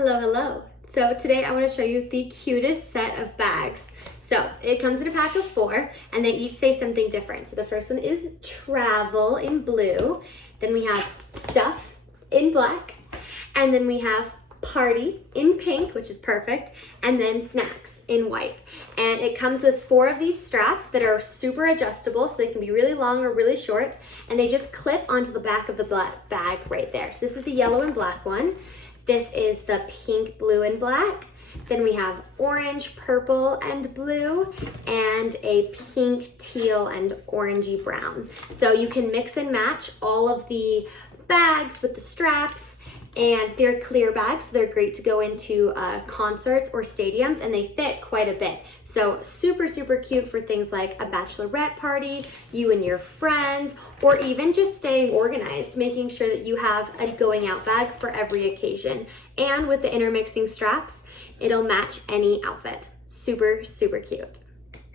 Hello, hello. So today I want to show you the cutest set of bags. So it comes in a pack of 4 and they each say something different. So the first one is travel in blue. Then we have stuff in black. And then we have party in pink, which is perfect. And then snacks in white. And it comes with 4 of these straps that are super adjustable. So they can be really long or really short. And they just clip onto the back of the black bag right there. So this is the yellow and black one. This is the pink, blue, and black. Then we have orange, purple, and blue, and a pink, teal, and orangey brown. So you can mix and match all of the bags with the straps, and they're clear bags, so they're great to go into concerts or stadiums, and they fit quite a bit. So super, super cute for things like a bachelorette party, you and your friends, or even just staying organized, making sure that you have a going out bag for every occasion. And with the intermixing straps, it'll match any outfit. Super, super cute.